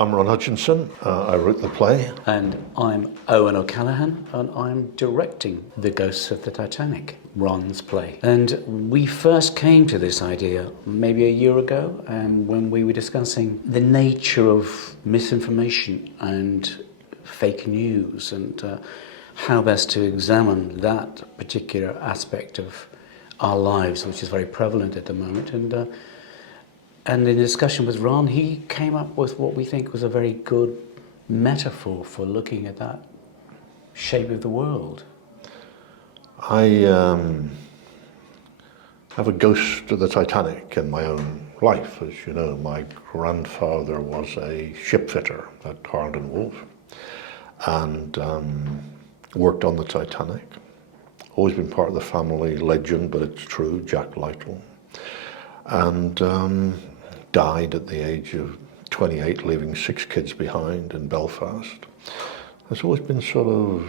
I'm Ron Hutchinson. I wrote the play. And I'm Eoin O'Callaghan, and I'm directing The Ghosts of the Titanic, Ron's play. And we first came to this idea maybe a year ago, and when we were discussing the nature of misinformation and fake news and how best to examine that particular aspect of our lives, which is very prevalent at the moment. And in discussion with Ron, he came up with what we think was a very good metaphor for looking at that shape of the world. I have a ghost of the Titanic in my own life. As you know, my grandfather was a ship fitter at Harland Wolff and worked on the Titanic. Always been part of the family legend, but it's true, Jack Lytle. And died at the age of 28, leaving 6 kids behind in Belfast. It's always been sort of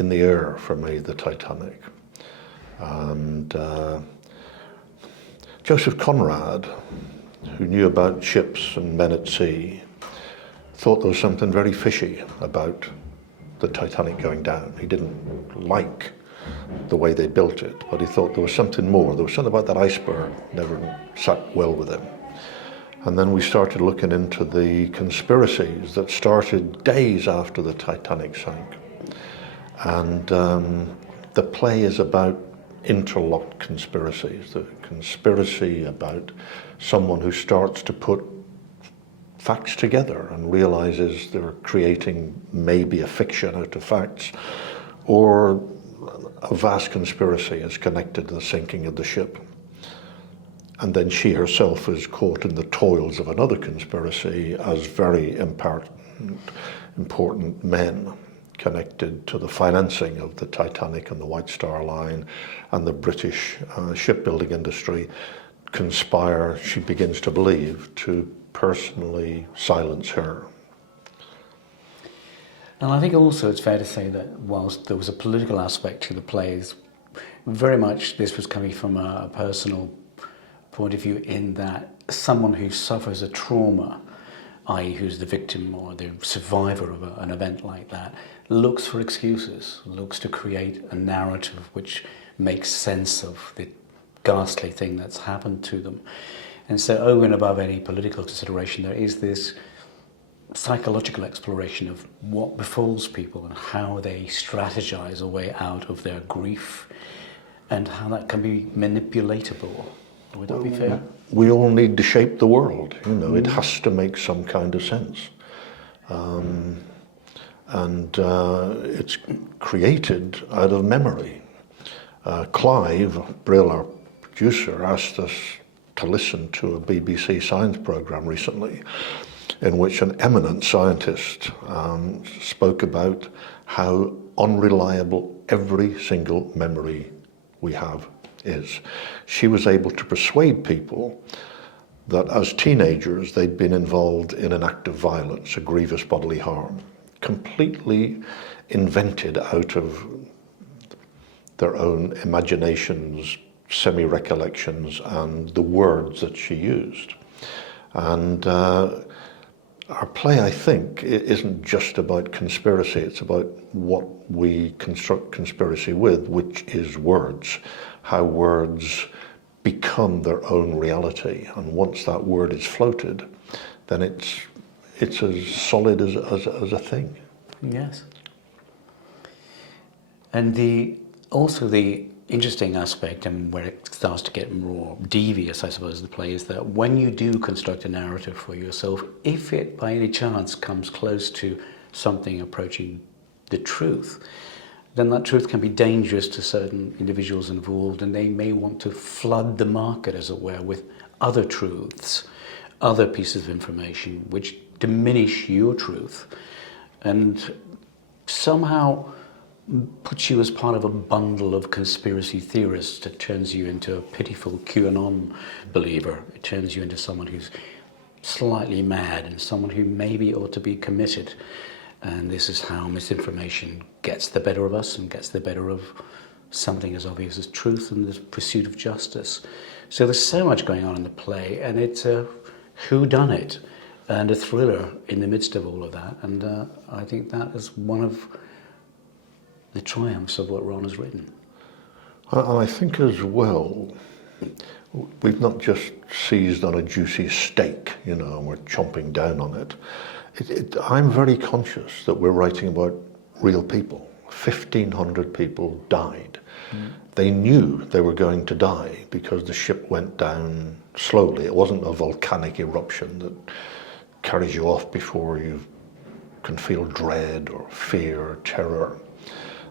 in the air for me, the Titanic. And Joseph Conrad, who knew about ships and men at sea, thought there was something very fishy about the Titanic going down. He didn't like the way they built it, but he thought there was something more. There was something about that iceberg never sat well with him. And then we started looking into the conspiracies that started days after the Titanic sank. And the play is about interlocked conspiracies, the conspiracy about someone who starts to put facts together and realizes they're creating maybe a fiction out of facts, or a vast conspiracy is connected to the sinking of the ship. And then she herself is caught in the toils of another conspiracy as very important men connected to the financing of the Titanic and the White Star Line and the British shipbuilding industry conspire, she begins to believe, to personally silence her. And I think also it's fair to say that whilst there was a political aspect to the plays, very much this was coming from a personal point of view, in that someone who suffers a trauma, i.e. who's the victim or the survivor of an event like that, looks for excuses, looks to create a narrative which makes sense of the ghastly thing that's happened to them. And so over and above any political consideration, there is this psychological exploration of what befalls people and how they strategize a way out of their grief and how that can be manipulatable. Would that be fair? We all need to shape the world, you know, it has to make some kind of sense. It's created out of memory. Clive Brill, our producer, asked us to listen to a BBC science programme recently in which an eminent scientist spoke about how unreliable every single memory we have is. She was able to persuade people that as teenagers they'd been involved in an act of violence, a grievous bodily harm, completely invented out of their own imaginations, semi-recollections, and the words that she used. And our play, I think, isn't just about conspiracy, it's about what we construct conspiracy with, which is words, how words become their own reality. And once that word is floated, then it's as solid as a thing. Yes. And also the interesting aspect, and where it starts to get more devious, I suppose, the play, is that when you do construct a narrative for yourself, if it by any chance comes close to something approaching the truth, then that truth can be dangerous to certain individuals involved, and they may want to flood the market, as it were, with other truths, other pieces of information which diminish your truth and somehow puts you as part of a bundle of conspiracy theorists. It turns you into a pitiful QAnon believer. It turns you into someone who's slightly mad and someone who maybe ought to be committed. And this is how misinformation gets the better of us and gets the better of something as obvious as truth and the pursuit of justice. So there's so much going on in the play, and it's a whodunit. and a thriller in the midst of all of that. And I think that is one of the triumphs of what Ron has written. And I think as well, we've not just seized on a juicy steak, and we're chomping down on it. I'm very conscious that we're writing about real people. 1,500 people died. They knew they were going to die because the ship went down slowly. It wasn't a volcanic eruption that carries you off before you can feel dread or fear or terror.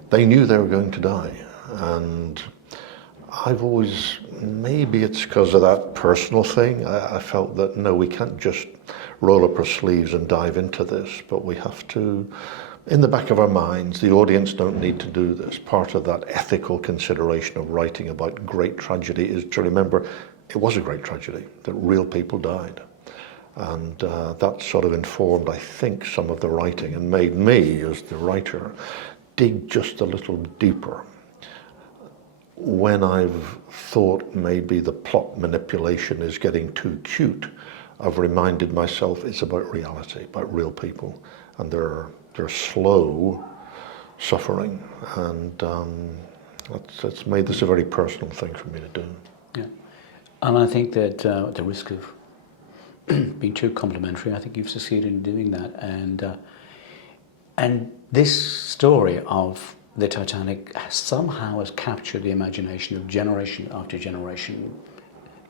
They knew they were going to die. And I've always, maybe it's because of that personal thing, I felt that no, we can't just roll up our sleeves and dive into this, but we have to, in the back of our minds, the audience don't need to do this. Part of that ethical consideration of writing about great tragedy is to remember it was a great tragedy, that real people died. And that sort of informed, I think, some of the writing and made me, as the writer, dig just a little deeper. When I've thought maybe the plot manipulation is getting too cute, I've reminded myself it's about reality, about real people, and their slow suffering. And that's made this a very personal thing for me to do. Yeah, and I think that at the risk of being too complimentary, I think you've succeeded in doing that. And this story of the Titanic somehow has captured the imagination of generation after generation.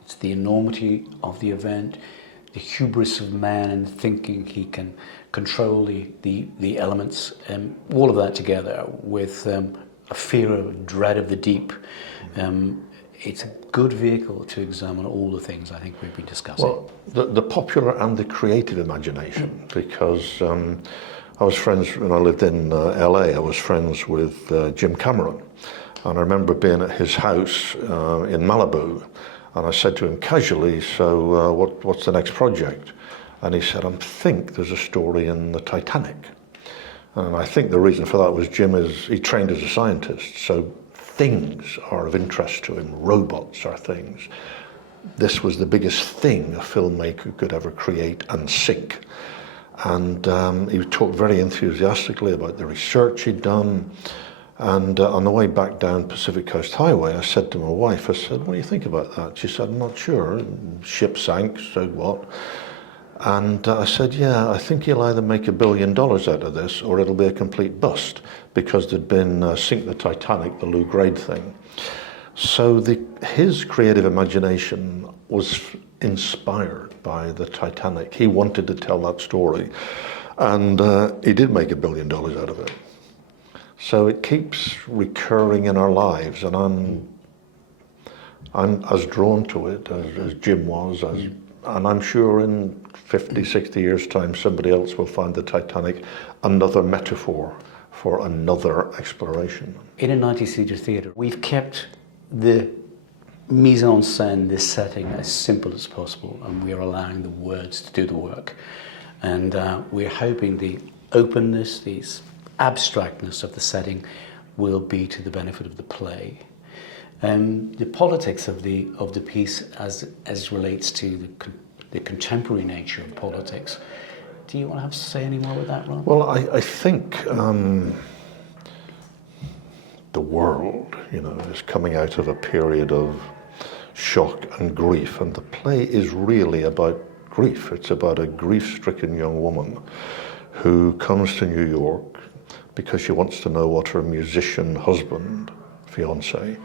It's the enormity of the event, the hubris of man and thinking he can control the elements, all of that together with a fear of dread of the deep. It's a good vehicle to examine all the things I think we've been discussing. Well, the popular and the creative imagination, because I was friends, when I lived in LA, I was friends with Jim Cameron. And I remember being at his house in Malibu, and I said to him casually, so what's the next project? And he said, I think there's a story in the Titanic. And I think the reason for that was he trained as a scientist, so things are of interest to him, robots are things. This was the biggest thing a filmmaker could ever create and sink. And he talked very enthusiastically about the research he'd done. And on the way back down Pacific Coast Highway, I said to my wife, I said, what do you think about that? She said, I'm not sure. Ship sank, so what? And I said, yeah, I think he'll either make $1 billion out of this or it'll be a complete bust, because there'd been Sink the Titanic, the Lou Grade thing. So his creative imagination was inspired by the Titanic. He wanted to tell that story, and he did make $1 billion out of it. So it keeps recurring in our lives, and I'm as drawn to it as Jim was, and I'm sure in 50, 60 years' time somebody else will find the Titanic another metaphor for another exploration. In a 90-seater theatre, we've kept the mise en scène, this setting, as simple as possible, and we are allowing the words to do the work. And we're hoping the openness, the abstractness of the setting will be to the benefit of the play. The politics of the piece as relates to the contemporary nature of politics. Do you want to have to say any more with that, Ron? Well, I think the world, is coming out of a period of shock and grief, and the play is really about grief. It's about a grief-stricken young woman who comes to New York because she wants to know what her musician husband, fiancé,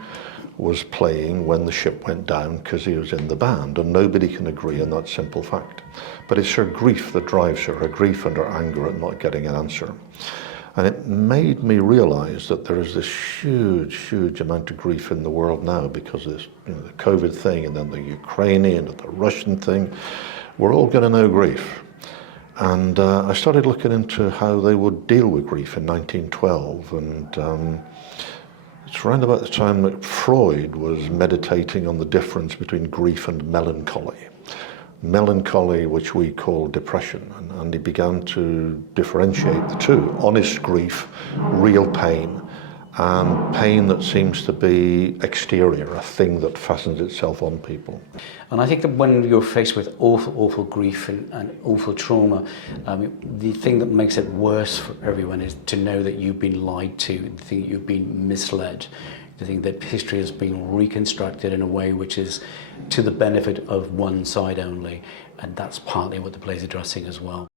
was playing when the ship went down, because he was in the band, and nobody can agree on that simple fact. But it's her grief that drives her grief and her anger at not getting an answer. And it made me realize that there is this huge, huge amount of grief in the world now because of this, the COVID thing, and then the Ukrainian and the Russian thing. We're all going to know grief. And I started looking into how they would deal with grief in 1912, and it's around about the time that Freud was meditating on the difference between grief and melancholy. Melancholy, which we call depression, and he began to differentiate the two: honest grief, real pain, and pain that seems to be exterior, a thing that fastens itself on people. And I think that when you're faced with awful grief and awful trauma, the thing that makes it worse for everyone is to know that you've been lied to, to think that you've been misled, to think that history has been reconstructed in a way which is to the benefit of one side only. And that's partly what the play's addressing as well.